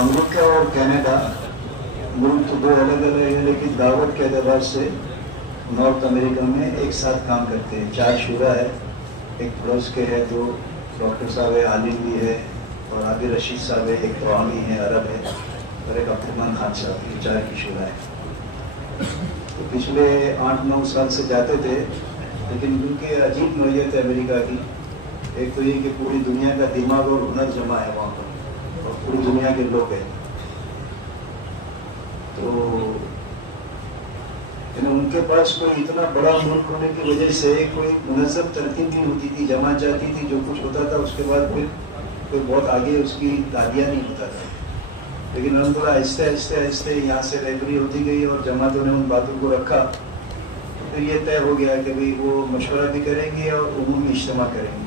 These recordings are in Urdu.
امریکہ اور کینیڈا ملک تو دو الگ الگ ہیں، لیکن دعوت کے اعتبار سے نارتھ امریکہ میں ایک ساتھ کام کرتے ہیں. 4 شعبہ ہے، ایک پڑوس کے ہے، 2 ڈاکٹر صاحب ہے، عالم بھی ہے، اور عابد رشید صاحب ہے، ایک عوامی ہے، عرب ہے، اور ایک عبدالرحمان خان صاحب. یہ 4 کی شعبہ ہے. تو پچھلے 8-9 سال سے جاتے تھے، لیکن کیونکہ عجیب نوعیت ہے امریکہ کی. ایک تو یہ کہ پوری دنیا کا دماغ اور ہنر جمع ہے وہاں پر، اور پوری دنیا کے لوگ ہیں. تو ان کے پاس کوئی اتنا بڑا ملک ہونے کی وجہ سے کوئی منظم ترتیب نہیں ہوتی تھی، جماعت جاتی تھی، جو کچھ ہوتا تھا اس کے بعد پھر کوئی بہت آگے اس کی دادیاں نہیں ہوتا تھا. لیکن الحمدللہ آہستہ آہستہ آہستہ یہاں سے رہبری ہوتی گئی اور جماعتوں نے ان باتوں کو رکھا. پھر یہ طے ہو گیا کہ بھئی وہ مشورہ بھی کریں گے اور عمومی اجتماع کریں گے.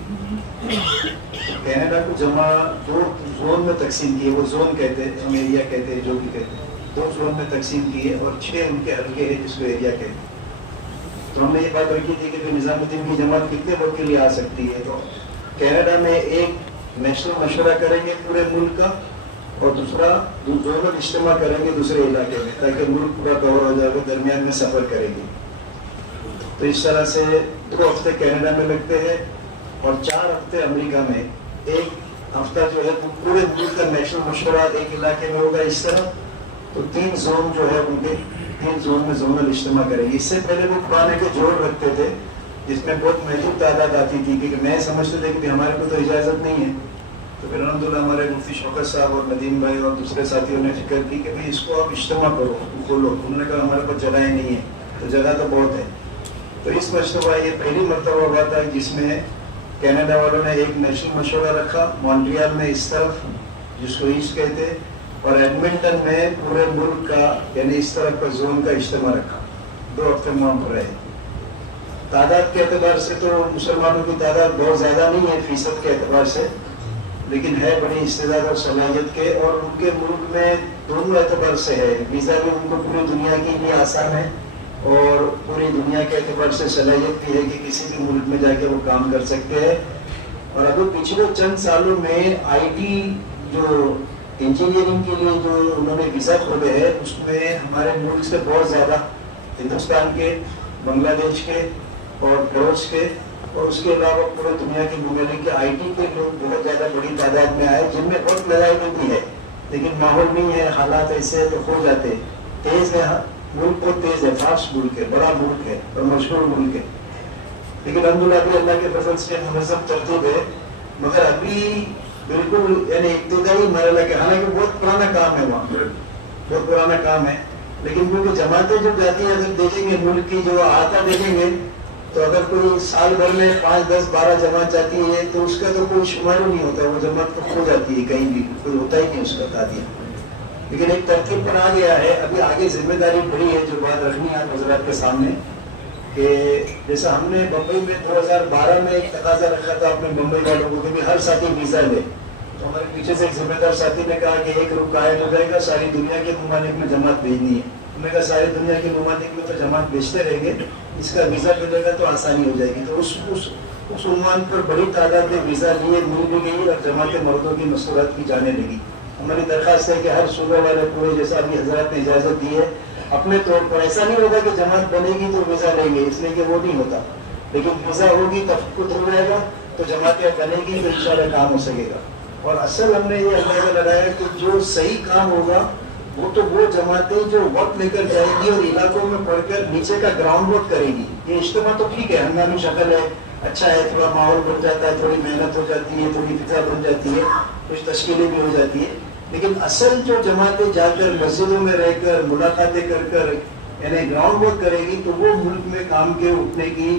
کینیڈا کو جمع 2 زون میں تقسیم کیے، وہ زون کہتے ہیں، ہم ایریا کہتے ہیں، جو بھی کہتے ہیں. 2 زون میں تقسیم کیے اور 6 ان کے حلقے ہیں جس کو ایریا کہتے ہیں. تو ہم نے یہ بات رکھی تھی کہ نظام الدین کی جماعت کتنے وقت کے لیے آ سکتی ہے. تو کینیڈا میں ایک نیشنل مشورہ کریں گے پورے ملک کا، اور دوسرا زونل اجتماع کریں گے دوسرے علاقے میں، تاکہ ملک پورا کور ہو جائے. وہ درمیان میں سفر کریں گے. تو اس طرح سے 2 ہفتے کینیڈا میں لگتے ہیں اور 4 ہفتے امریکہ میں. ایک ہفتہ جو ہے وہ پورے ملک کا نیشنل مشورہ ایک علاقے میں ہوگا. اس طرح تو 3 زون جو ہے ان کے 3 زون میں زونل اجتماع کریں گے. اس سے پہلے وہ پرانے کے جوڑ رکھتے تھے جس میں بہت محدود تعداد آتی تھی، کیونکہ میں سمجھتے تھے کہ ہمارے کو تو اجازت نہیں ہے. تو پھر الحمدللہ ہمارے مفتی شوکت صاحب اور ندیم بھائی اور دوسرے ساتھیوں نے فکر کی کہ بھئی اس کو آپ اجتماع کرو، کھولو. انہوں نے کہا ہمارے پاس جگہیں نہیں ہے. تو جگہ تو بہت ہے. تو اس مرتبہ یہ پہلی مرتبہ ہوا تھا جس میں کینیڈا والوں نے ایک نیشنل مشورہ رکھا. مونٹریال میں اس طرف جس کو ایسٹ کہتے ہیں، اور ایڈمنٹن میں پورے ملک کا یعنی اس طرف کا زون کا اجتماع رکھا. 2 ہفتے وہاں پر رہے. تعداد کے اعتبار سے تو مسلمانوں کی تعداد بہت زیادہ نہیں ہے فیصد کے اعتبار سے، لیکن ہے بڑی استعداد اور صلاحیت کے. اور ان کے ملک میں دونوں اعتبار سے ہے. ویزا بھی ان کو پوری دنیا کے لیے آسان ہے، اور پوری دنیا کے اعتبار سے صلاحیت بھی ہے کہ کسی بھی ملک میں جا کے وہ کام کر سکتے ہیں. اور ابھی پچھلے چند سالوں میں آئی ٹی جو انجینئرنگ کے لیے جو انہوں نے ویزا کھولے ہیں، اس میں ہمارے ملک سے بہت زیادہ ہندوستان کے، بنگلہ دیش کے اور پڑوس کے، اور اس کے علاوہ پورے دنیا کی ممالک کے آئی ٹی کے لوگ بہت زیادہ بڑی تعداد میں آئے، جن میں بہت لڑائی بھی ہے. لیکن ماحول نہیں ہے، حالات ایسے تو ہو جاتے. تیز ہے ملک، بہت تیز ہے، فاسٹ ملک ہے، بڑا ملک ہے اور مشہور ملک ہے. لیکن الحمدللہ ابھی اللہ کے فضل سے منظم ترتیب ہے. مگر ابھی بالکل یعنی ابتدائی مرحلہ کے، حالانکہ بہت پرانا کام ہے وہاں، بہت پرانا کام ہے. لیکن کیونکہ جماعتیں جو جاتی ہیں، اگر دیکھیں گے ملک کی جو آتا دیکھیں گے، تو اگر کوئی سال بھر میں 5, 10, 12 جماعت جاتی ہے تو اس کا تو کوئی شمار نہیں ہوتا. وہ جماعت تو کھو جاتی ہے، کہیں بھی کوئی ہوتا ہی نہیں اس کا تعدیہ. لیکن ایک ترتیب پر آ گیا ہے. ابھی آگے ذمہ داری بڑی ہے جو بات رکھنی ہے حضرات کے سامنے، کہ جیسا ہم نے بمبئی میں 2012 میں ایک تقاضا رکھا تھا اپنے بمبئی والوں کو کہ ہر ساتھی ویزا لے. تو ہمارے پیچھے سے ایک ذمہ دار ساتھی نے کہا کہ 1 رخ قائم ہو جائے گا، ساری دنیا کے ممالک میں جماعت بھیجنی ہے. ہم نے کہا ساری دنیا کے ممالک میں تو جماعت بھیجتے رہیں گے، اس کا ویزا ملے گا تو آسانی ہو جائے گی. تو اس عنوان پر بڑی تعداد میں ویزا لیے، مل بھی گئی، اور جماعت مردوں کی مصروفات کی جانے لگی. ہماری درخواست ہے کہ ہر صوبے والے پورے، جیسا ابھی حضرات نے اجازت دی ہے، اپنے طور پر ایسا نہیں ہوگا کہ جماعت بنے گی تو ویزا لیں گے، اس لیے کہ وہ نہیں ہوتا. لیکن ویزا ہوگی، تفقد ہو جائے گا، تو جماعتیں بنے گی تو انشاءاللہ کام ہو سکے گا. اور اصل ہم نے یہ اندازہ لگایا کہ جو صحیح کام ہوگا وہ تو وہ جماعتیں جو وقت لے کر جائے گی اور علاقوں میں پڑھ کر نیچے کا گراؤنڈ ورک کرے گی. یہ اجتماع تو ٹھیک ہے، ہنگامی شکل ہے، اچھا ہے، تھوڑا ماحول بن جاتا ہے، تھوڑی محنت ہو جاتی ہے، تھوڑی فضا بن جاتی ہے، کچھ تشکیلیں بھی ہو جاتی ہے. لیکن اصل جو جماعتیں جا کر مسجدوں میں رہ کر ملاقاتیں کر یعنی گراؤنڈ ورک کرے گی، تو وہ ملک میں کام کے اٹھنے کی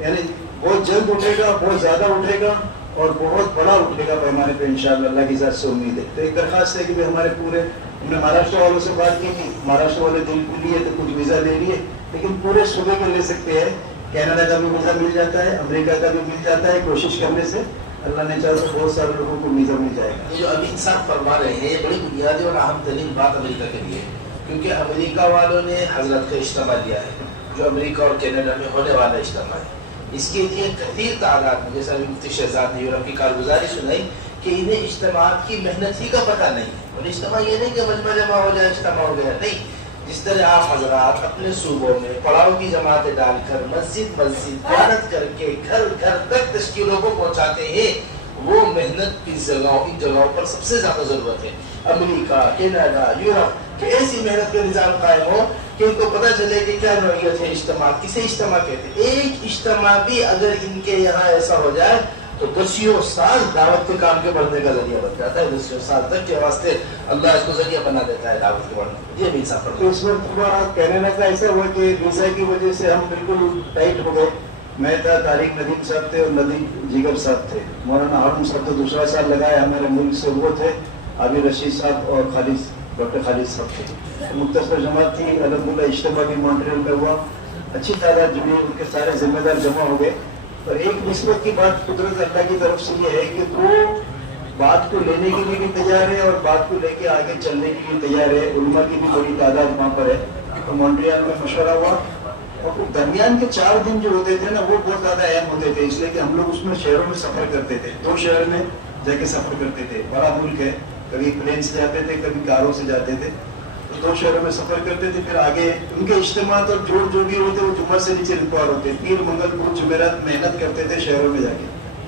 یعنی بہت جلد اٹھے گا، بہت زیادہ اٹھے گا، اور بہت بڑا اٹھے گا پیمانے پہ انشاءاللہ. اللہ کی ذات سے امید ہے. تو ایک درخواست ہے کہ ہمارے پورے، ہم نے مہاراشٹر والوں سے بات کی تھی، مہاراشٹر والے دل کو لیے تو کچھ ویزا لے لیے، لیکن پورے صوبے کے لے سکتے ہیں. کینیڈا کا بھی ویزا مل جاتا ہے، امریکہ کا بھی مل جاتا ہے. کوشش کرنے سے اللہ نے چاہا تو بہت سارے لوگوں کو ویزا مل جائے گا. جو ابھی انصاف فرما رہے ہیں، یہ بڑی بنیادی اور اہم ترین بات امریکہ کے لیے، کیونکہ امریکہ والوں نے حضرت کا اجتماع لیا ہے، جو امریکہ اور کینیڈا میں ہونے والا اجتماع ہے. اس کے لیے کثیر تعداد میں، جیسا ابھی مفتی شہزاد نے یورپ کی کارگزاری سنائی، کہ انہیں اجتماعات کی محنت ہی کا پتہ نہیں ہے. اور اجتماع یہ نہیں کہ مجمع جمع ہو جائے اجتماع ہو گیا, نہیں. جس طرح آپ حضرات اپنے صوبوں میں پڑاؤ کی جماعتیں ڈال کر مسجد محنت کر کے گھر گھر تک تشکیلوں کو پہنچاتے ہیں, وہ محنت ان جگہوں پر سب سے زیادہ ضرورت ہے. امریکہ, کینیڈا, یورپ کہ ایسی محنت کا نظام قائم ہو کہ ان کو پتہ چلے کہ کیا نوعیت ہے اجتماع, کسے اجتماع کہتے ہیں. ایک اجتماع بھی اگر ان کے یہاں ایسا ہو جائے تو دسیوں سال دعوت کے کام کے بڑھنے کا ذریعہ بن جاتا ہے. دسیوں سال تک کے واسطے اللہ اس کو ذریعہ بنا دیتا ہے دعوت کے بڑھنے. یہ بھی انصاف تو اس وقت کہنے لگا ایسا ہوا کہ ویزا کی وجہ سے ہم بالکل ٹائٹ ہو گئے. میں تھا, طارق ندیم صاحب تھے اور ندیم جگر صاحب تھے. مولانا ہارون صاحب تو دوسرا سال لگایا, ہمارے ملک سے وہ تھے, عابد رشید صاحب اور ڈاکٹر خالد صاحب تھے. مختصر جماعت تھی. الحمدللہ اجتماع بھی مونٹریل میں ہوا, اچھی تعداد جمعی, ان کے سارے ذمہ دار جمع ہو گئے. اور ایک نسبت کی بات قدرت اللہ کی طرف سے یہ ہے کہ وہ بات کو لینے کے لیے بھی تیار ہے اور بات کو لے کے آگے چلنے کے لیے تیار ہے. علماء کی بھی بڑی تعداد وہاں پر ہے. تو مونٹریال میں مشورہ ہوا اور درمیان کے 4 دن جو ہوتے تھے نا وہ بہت زیادہ اہم ہوتے تھے, اس لیے کہ ہم لوگ اس میں شہروں میں سفر کرتے تھے. 2 شہر میں جا کے سفر کرتے تھے. بڑا ملک ہے, کبھی پلین سے جاتے تھے, کبھی کاروں سے جاتے تھے. تو 2 شہروں میں سفر کرتے تھے. پھر آگے ان کے اجتماعات اور جوڑ جو بھی ہوتے وہ جمعہ سے نیچے ریکارڈ ہوتے. پیر, منگل, بدھ, جمعرات محنت کرتے تھے شہروں میں جا کے.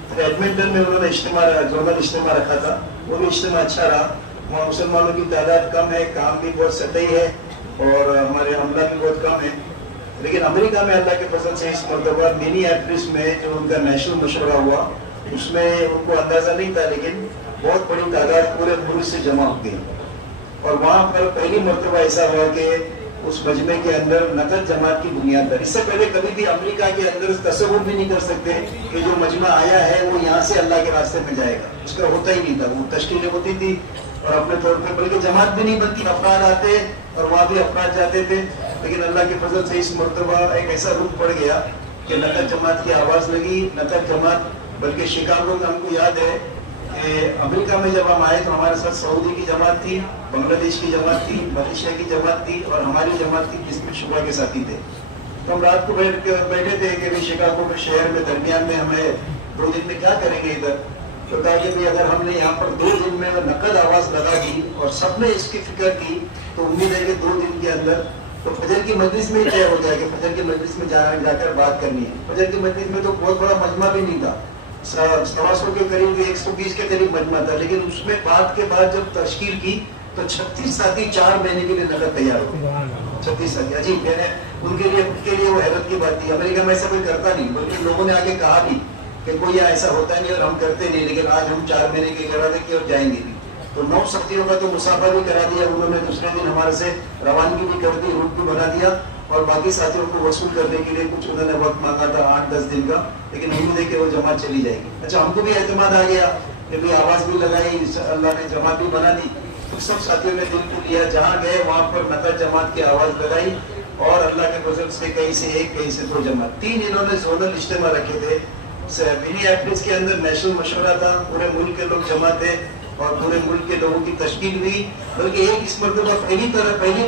پھر ایڈمنٹن میں انہوں نے زونل اجتماع رکھا تھا, وہ بھی اجتماع اچھا رہا. وہاں مسلمانوں کی تعداد کم ہے, کام بھی بہت سطحی ہے اور ہمارے عملہ بھی بہت کم ہے. لیکن امریکہ میں اللہ کے فضل سے اس مرتبہ منی ایپلس میں جو ان کا نیشنل مشورہ ہوا اس میں ان کو اندازہ نہیں تھا, لیکن بہت بڑی تعداد پورے ملک سے جمع ہو گئی. اور وہاں پر پہلی مرتبہ ایسا ہوا کہ اس مجمع کے اندر نقد جماعت کی بنیاد پر, اس سے پہلے کبھی بھی امریکہ کے اندر تصور بھی نہیں کر سکتے کہ جو مجمع آیا ہے وہ یہاں سے اللہ کے راستے میں جائے گا. اس کا ہوتا ہی نہیں تھا. وہ تشکیلیں ہوتی تھی اور اپنے طور پہ, بلکہ جماعت بھی نہیں بنتی, افراد آتے اور وہاں بھی افراد جاتے تھے. لیکن اللہ کے فضل سے اس مرتبہ ایک ایسا رخ پڑ گیا کہ نقد جماعت کی آواز لگی. نقد جماعت, بلکہ شکاگو میں ہم کو یاد ہے کہ امریکہ میں جب ہم آئے تو ہمارے ساتھ سعودی کی جماعت تھی, بنگلہ دیش کی جماعت تھی, ملیشیا کی جماعت تھی اور ہماری جماعت تھی جس میں شبہ کے ساتھی تھے. تو ہم رات کو بیٹھے تھے کہ شکاگو میں شہر میں درمیان میں ہمیں 2 دن میں کیا کریں گے ادھر. تو کہا کہ اگر ہم نے یہاں پر 2 دن میں نقد آواز لگا دی اور سب نے اس کی فکر کی تو امید ہے کہ 2 دن کے اندر تو فجر کی مجلس میں طے ہو جائے کہ فجر کی مجلس میں جا کر بات کرنی ہے. فجر کی مجلس میں تو بہت بڑا مجمع بھی نہیں تھا, 100 کے قریب 120 کے قریب مجمع تھا. لیکن اس میں بات کے بعد جب تشکیل کی تو 36 ساتھی 4 مہینے کے لیے نقد تیار ہو گئے. 36 ساتھی, عجیب ہے. ان کے لیے وہ حیرت کی بات تھی. امریکہ میں ایسا کوئی کرتا نہیں, بلکہ لوگوں نے آگے کہا بھی کہ کوئی ایسا ہوتا نہیں اور ہم کرتے نہیں, لیکن آج ہم 4 مہینے کے ارادے کی اور جائیں گے بھی. تو 9 ساتھیوں کا تو مسافہ بھی کرا دیا انہوں نے. دوسرے دن ہمارے سے روانگی بھی کر دی, روٹ بھی بنا دیا اور باقی ساتھیوں کو وصول کرنے کے لیے کچھ انہوں نے وقت مانگا تھا 8-10 دن کا, لیکن امید ہے کہ وہ جماعت چلی جائے گی. اچھا, ہم کو بھی اعتماد آ گیا کہ بھی آواز بھی لگائی, اللہ نے جماعت بھی بنا دی. تو سب ساتھیوں نے دل کو لیا, جہاں گئے وہاں پر نقد جماعت کی آواز لگائی اور اللہ کے فضل سے کہیں سے 1 کہیں سے 2 جماعت. 3 انہوں نے زونل اجتماع رکھے تھے. منی ایپلس کے اندر نیشنل مشورہ تھا, پورے ملک کے لوگ جمع تھے اور پورے ملک کے لوگوں کی تشکیل ہوئی. بلکہ ایک اس مرتبہ پہلی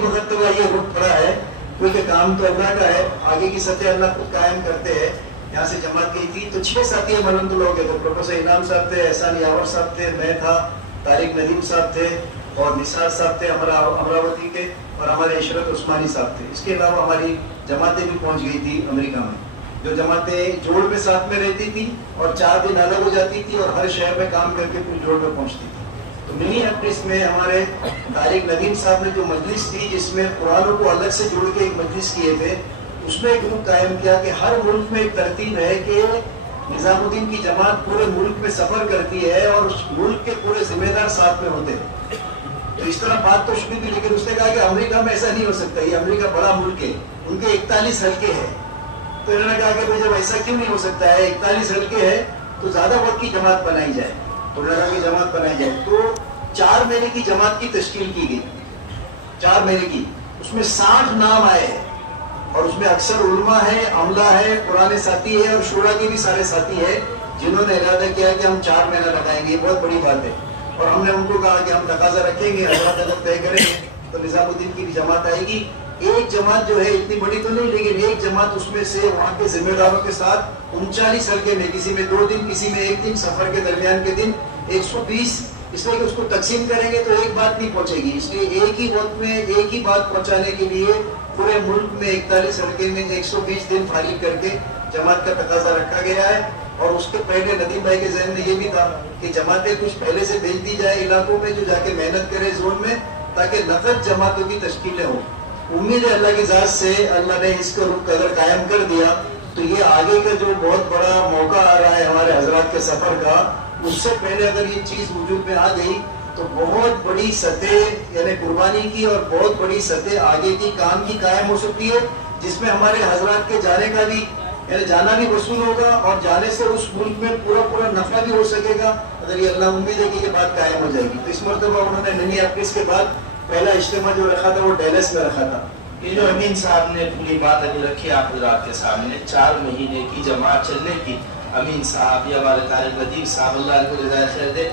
مرتبہ یہ رخ پڑا ہے, کیونکہ کام تو اللہ کا ہے, آگے کی سطح اللہ خود قائم کرتے ہیں. یہاں سے جماعت گئی تھی تو 6 ساتھی الحمد للہ ہو گئے. تو پروفیسر انعام صاحب تھے, احسان یاور صاحب تھے, میں تھا, طارق ندیم صاحب تھے اور نثار صاحب تھے امراوتی کے, اور ہمارے عشرت عثمانی صاحب تھے. اس کے علاوہ ہماری جماعتیں بھی پہنچ گئی تھی امریکہ میں, جو جماعتیں جوڑ میں ساتھ میں رہتی تھی اور 4 دن الگ ہو جاتی تھی اور ہر شہر میں کام کر کے پھر جوڑ میں پہنچتی تھی. تو منی ایپلس میں ہمارے طارق ندیم صاحب نے جو مجلس تھی جس میں قرآنوں کو الگ سے جوڑ کے ایک مجلس کیے تھے, اس میں ایک رخ قائم کیا کہ ہر ملک میں ایک ترتیب ہے کہ نظام الدین کی جماعت پورے ملک میں سفر کرتی ہے اور اس ملک کے پورے ذمہ دار ساتھ میں ہوتے ہیں. تو اس طرح بات تو شروع بھی, لیکن اس نے کہا کہ امریکہ میں ایسا نہیں ہو سکتا, یہ امریکہ بڑا ملک ہے, ان کے 41 حلقے ہیں. تو انہوں نے کہا کہ جب ایسا کیوں نہیں ہو سکتا ہے, 41 حلقے ہے تو زیادہ وقت کی جماعت بنائی جائے, کی جماعت بنائی جائے. تو 4 مہینے کی جماعت کی تشکیل کی گئی, 4 مہینے کی. اس میں 60 نام آئے اور اس میں اکثر علماء ہے, عملہ ہے, پرانے ساتھی ہے اور شورا کے بھی سارے ساتھی ہے جنہوں نے ارادہ کیا کہ ہم 4 مہینہ لگائیں گے. یہ بہت بڑی بات ہے. اور ہم نے ان کو کہا کہ ہم تقاضا رکھیں گے, حضرات اگر طے کریں گے تو نظام الدین کی بھی جماعت آئے گی. ایک جماعت جو ہے اتنی بڑی تو نہیں, لیکن ایک جماعت اس میں سے وہاں کے ذمہ داروں کے ساتھ 39 حلقے میں, کسی میں 2 دن, کسی میں 1 دن, سفر کے درمیان کے دن 120 اس لیے کہ اس کو تقسیم کریں گے تو ایک بات نہیں پہنچے گی، اس لیے ایک ہی وقت میں ایک ہی بات پہنچانے کے لیے پورے ملک میں 41 حلقے میں 120 دن فارغ کر کے جماعت کا تقاضا رکھا گیا ہے۔ اور اس کے پہلے ندیم بھائی کے ذہن میں یہ بھی تھا کہ جماعتیں کچھ پہلے سے بھیج دی جائے علاقوں میں جو جا کے محنت کرے زون میں، تاکہ نفرت جماعتوں کی تشکیلیں ہوں۔ امید ہے اللہ کی ذات سے اللہ نے اس کا رخ اگر قائم کر دیا تو یہ آگے کا جو بہت بڑا موقع آ رہا ہے ہمارے حضرات کے سفر کا، اس سے پہلے اگر یہ چیز وجود میں آ گئی تو بہت بڑی سطح یعنی قربانی کی اور بہت بڑی سطح آگے کی کام کی قائم ہو سکتی ہے، جس میں ہمارے حضرات کے جانے کا بھی یعنی جانا بھی وصول ہوگا اور جانے سے اس ملک میں پورا نفع بھی ہو سکے گا، اگر یہ اللہ امید ہے کہ یہ بات قائم ہو جائے گی۔ تو اس مرتبہ انہوں نے منی ایپٹس کے بعد پہلا اجتماع جو رکھا تھا وہ ڈیلس میں رکھا تھا۔ یہ جو امین صاحب نے پوری بات ابھی رکھی آپ حضرات کے سامنے، 4 مہینے کی جماعت چلنے کی، امین صاحب یا ہمارے طارق لطیف صاحب اللہ ان کو جزائے خیر دے،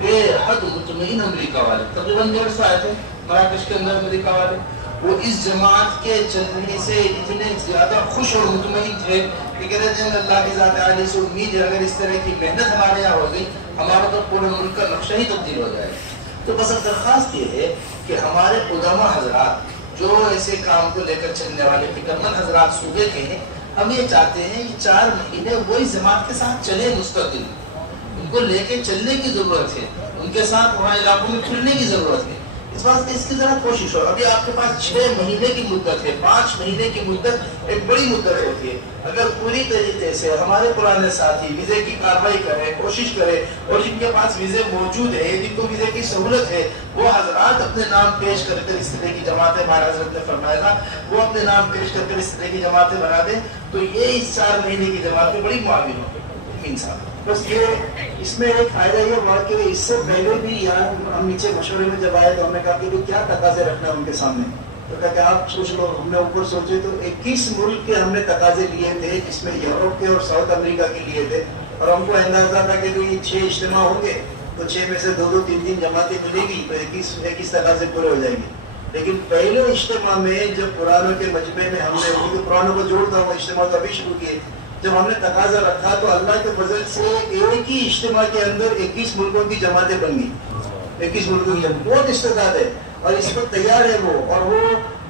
بے حد مطمئن امریکہ والے تقریباً 150 آئے تھے مراکش کے اندر امریکہ والے، وہ اس جماعت کے چلنے سے اتنے زیادہ خوش اور مطمئن تھے کہ کہتے تھے اللہ کی ذات عالی سے امید ہے اگر اس طرح کی محنت ہمارے یہاں ہو گئی ہمارا تو پورے ملک کا نقشہ ہی تبدیل ہو جائے۔ تو بس اب درخواست یہ ہے کہ ہمارے قدامى حضرات جو ایسے کام کو لے کر چلنے والے فکرمند حضرات صوبے کے ہیں، ہم یہ چاہتے ہیں کہ 4 مہینے وہی جماعت کے ساتھ چلے مستقل، ان کو لے کے چلنے کی ضرورت ہے، ان کے ساتھ وہاں علاقوں میں پھرنے کی ضرورت ہے۔ اس واسطے اس کی ذرا کوشش ہو۔ ابھی آپ کے پاس 6 مہینے کی مدت ہے، 5 مہینے کی مدت ایک بڑی مدت ہوتی ہے۔ اگر پوری طریقے سے ہمارے پرانے ساتھی ویزے کی کارروائی کریں، کوشش کریں، اور جن کے پاس ویزے موجود ہے، جن کو ویزے کی سہولت ہے، وہ حضرات اپنے نام پیش کر کر اس طرح کی جماعتیں، ہمارے حضرت نے فرمایا تھا وہ اپنے نام پیش کر کر اس طرح کی جماعتیں بنا دیں، تو یہ اس 4 مہینے کی جماعت میں بڑی معاون ہوگی انسان۔ بس یہ اس میں ایک فائدہ یہ ہوا کہ اس سے پہلے بھی یہاں ہم نیچے مشورے میں جب آئے تو ہم نے کہا کہ کیا تقاضے رکھنا ہے ان کے سامنے، تو کہا کہ آپ سوچ لو۔ ہم نے اوپر سوچے تو 21 ملک کے ہم نے تقاضے لیے تھے، جس میں یورپ کے اور ساؤتھ امریکہ کے لیے تھے، اور ہم کو اندازہ تھا کہ 6 اجتماع ہوں گے تو 6 میں سے 2 3 جماعتیں ملے گی تو 21 تقاضے پورے ہو جائیں گے۔ لیکن پہلے اجتماع میں جب قرآنوں کے مجمع میں ہم نے قرآنوں کو جوڑتا ہوں اجتماع تو ابھی شروع کیے، جب ہم نے تقاضا رکھا تو اللہ کے فضل سے ایک ہی اجتماع کے اندر 21 ملکوں کی جماعتیں بن گئی۔ 21 ملکوں کی بہت استعداد ہے اور اس پر تیار ہے وہ، اور وہ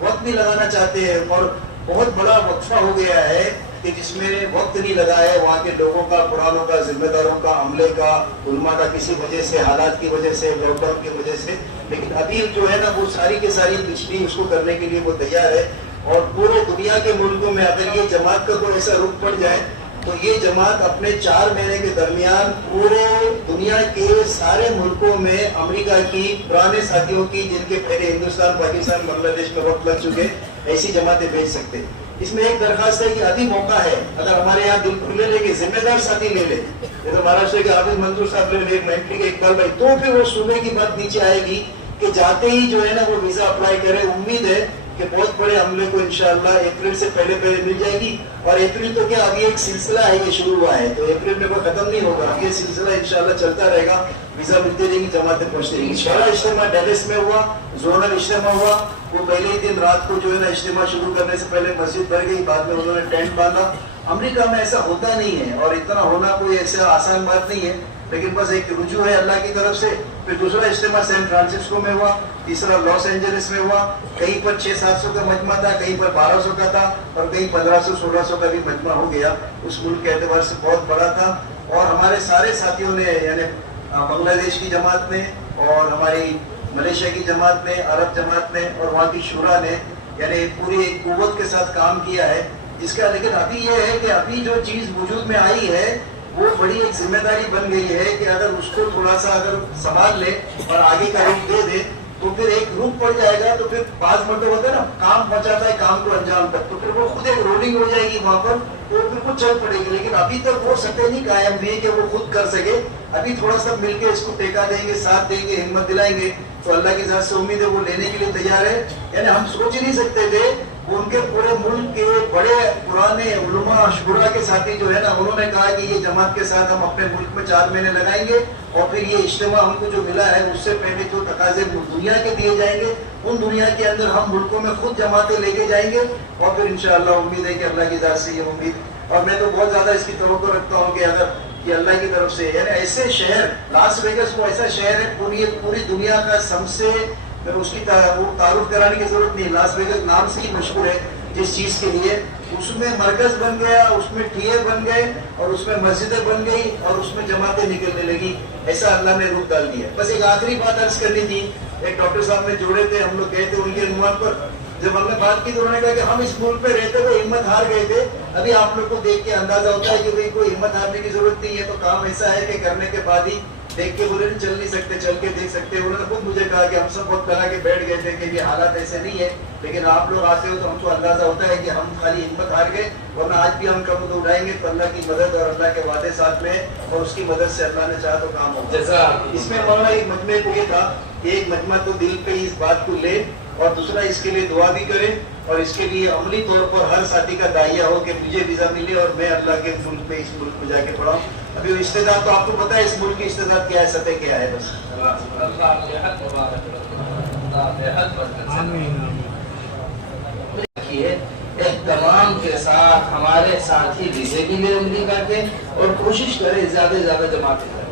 وقت نہیں لگانا چاہتے ہیں، اور بہت بڑا وقفہ ہو گیا ہے کہ جس میں وقت نہیں لگا ہے وہاں کے لوگوں کا، قرآنوں کا، ذمہ داروں کا، عملے کا، علماء کا، کسی وجہ سے، حالات کی وجہ سے، لاک ڈاؤن کی وجہ سے، لیکن ابھی جو ہے نا وہ ساری کی ساری پچھلی اس کو کرنے کے لیے وہ تیار ہے۔ اور پورے دنیا کے ملکوں میں اگر یہ جماعت کا کوئی ایسا رخ پڑ جائے تو یہ جماعت اپنے 4 مہینے کے درمیان پورے دنیا کے سارے ملکوں میں، امریکہ کی پرانے ساتھیوں کی جن کے پہلے ہندوستان، پاکستان، بنگلہ دیش میں وقت لگ چکے، ایسی جماعتیں بھیج سکتے۔ اس میں ایک درخواست ہے کہ ابھی موقع ہے، اگر ہمارے یہاں دل کھلے لے کے ذمہ دار ساتھی لے لے، جیسے مہاراشٹر کے عابد منظور صاحب لے لے، مینٹری کے اقبال بھائی، تو پھر وہ صوبے کی بات نیچے آئے گی کہ جاتے ہی جو ہے نا وہ ویزا اپلائی کرے۔ امید ہے کہ بہت بڑے عملے کو انشاءاللہ اپریل سے پہلے مل جائے گی، اور اپریل تو کیا ابھی ایک سلسلہ ہے، یہ شروع ہوا ہے تو اپریل میں کوئی ختم نہیں ہوگا، یہ سلسلہ انشاءاللہ چلتا رہے گا، ویزا ملتے رہے گی، جماعتیں پہنچتی رہیں گی۔ پہلا اجتماع ڈیلس میں ہوا، زونل اجتماع ہوا، وہ پہلے ہی دن رات کو جو ہے نا اجتماع شروع کرنے سے پہلے مسجد بھر گئی، بعد میں انہوں نے ٹینٹ باندھا۔ امریکہ میں ایسا ہوتا نہیں ہے اور اتنا ہونا کوئی ایسا آسان بات نہیں ہے، لیکن بس ایک رجوع ہے اللہ کی طرف سے۔ پھر دوسرا اجتماع سین فرانسسکو میں ہوا، تیسرا لاس اینجلس میں ہوا، کہیں پر 600-700 کا مجمع تھا، کہیں پر 1200 کا تھا، اور کہیں 1500-1600 کا بھی مجمع ہو گیا۔ اس ملک کے اعتبار سے بہت بڑا تھا، اور ہمارے سارے ساتھیوں نے یعنی بنگلہ دیش کی جماعت نے اور ہماری ملیشیا کی جماعت نے، عرب جماعت نے اور وہاں کی شورا نے یعنی پوری قوت کے ساتھ کام کیا ہے جس کا۔ لیکن ابھی یہ ہے کہ ابھی جو چیز وجود میں آئی ہے وہ بڑی ایک ذمہ داری بن گئی ہے کہ اگر اس کو تھوڑا سا اگر سنبھال لے اور آگے کا رخ دے دے تو پھر ایک رخ پڑ جائے گا، تو پھر 5 مرتبہ ہوتا ہے نا کام پہنچاتا ہے کام کو انجام تک، تو پھر وہ خود ایک رولنگ ہو جائے گی وہاں پر، تو پھر وہ چل پڑے گی۔ لیکن ابھی تک وہ سطح نہیں قائم ہوئی کہ وہ خود کر سکے، ابھی تھوڑا سا مل کے اس کو ٹیکا دیں گے، ساتھ دیں گے، ہمت دلائیں گے، تو اللہ کی ذات سے امید ہے وہ لینے کے لیے تیار ہے۔ یعنی ہم سوچ ہی نہیں سکتے تھے، وہ ان کے پورے ملک کے بڑے پرانے علماء شورا کے ساتھی جو ہے نا انہوں نے کہا کہ یہ جماعت کے ساتھ ہم اپنے ملک میں 4 مہینے لگائیں گے، اور پھر یہ اجتماع ہم کو جو ملا ہے اس سے پہلے جو تقاضے دنیا کے دیے جائیں گے ان دنیا کے اندر ہم ملکوں میں خود جماعتیں لے کے جائیں گے، اور پھر انشاءاللہ امید ہے کہ اللہ کی ذات سے یہ امید، اور میں تو بہت زیادہ اس کی توقع رکھتا ہوں کہ اگر یہ اللہ کی طرف سے. یعنی ایسے شہر لاس ویگس وہ ایسا شہر ہے پوری دنیا کا سب سے, اس کی تعارف کرانے کی ضرورت نہیں, لاس ویگس نام سے ہی مشہور ہے جس چیز کے لیے. اس میں مرکز بن گیا, اس میں ٹھیے بن گئے, اور اس میں مسجدیں بن گئی, اور اس میں جماعتیں نکلنے لگی. ایسا اللہ نے روپ ڈال دیا. بس ایک آخری بات عرض کرنی تھی. ایک ڈاکٹر صاحب نے جوڑے تھے, ہم لوگ گئے تھے ان کے عنوان پر. جب ہم نے بات کی تو انہوں نے کہا کہ ہم اس ملک پہ رہتے ہوئے ہمت ہار گئے تھے. ابھی آپ لوگ کو دیکھ کے اندازہ ہوتا ہے کہ بھئی کوئی ہمت ہارنے کی ضرورت نہیں ہے. تو کام ایسا ہے کہ کرنے کے بعد ہی دیکھ کے بولے چل نہیں سکتے, چل کے دیکھ سکتے. انہوں نے خود مجھے کہا کہ ہم سب بہت بنا کے بیٹھ گئے تھے کہ یہ حالات ایسے نہیں ہے, لیکن آپ لوگ آتے ہو تو ہم کو اندازہ ہوتا ہے کہ ہم خالی ہمت ہار گئے, ورنہ آج بھی ہم قدم اٹھائیں گے تو اللہ کی مدد اور اللہ کے وعدے ساتھ میں, اور اس کی مدد سے اللہ نے چاہا تو کام ہوگا. اس میں مولانا ایک مجمع کو یہ تھا کہ ایک مجمع تو دل پہ اس بات کو لے, اور دوسرا اس کے لیے دعا بھی کرے, اور اس کے لیے عملی طور پر ہر ساتھی کا داعیہ ہو کہ مجھے ویزا ملے اور میں اللہ کے ملک پہ اس ملک میں جا کے پڑھاؤں. ابھی وہ استعداد تو آپ کو پتا ہے اس ملک کی استعداد کیا ہے, سطح کیا ہے. بس اہتمام کے ساتھ ہمارے ساتھی ویزے کی بھی عملی کر کے, اور کوشش کرے زیادہ سے زیادہ جماعتیں کریں.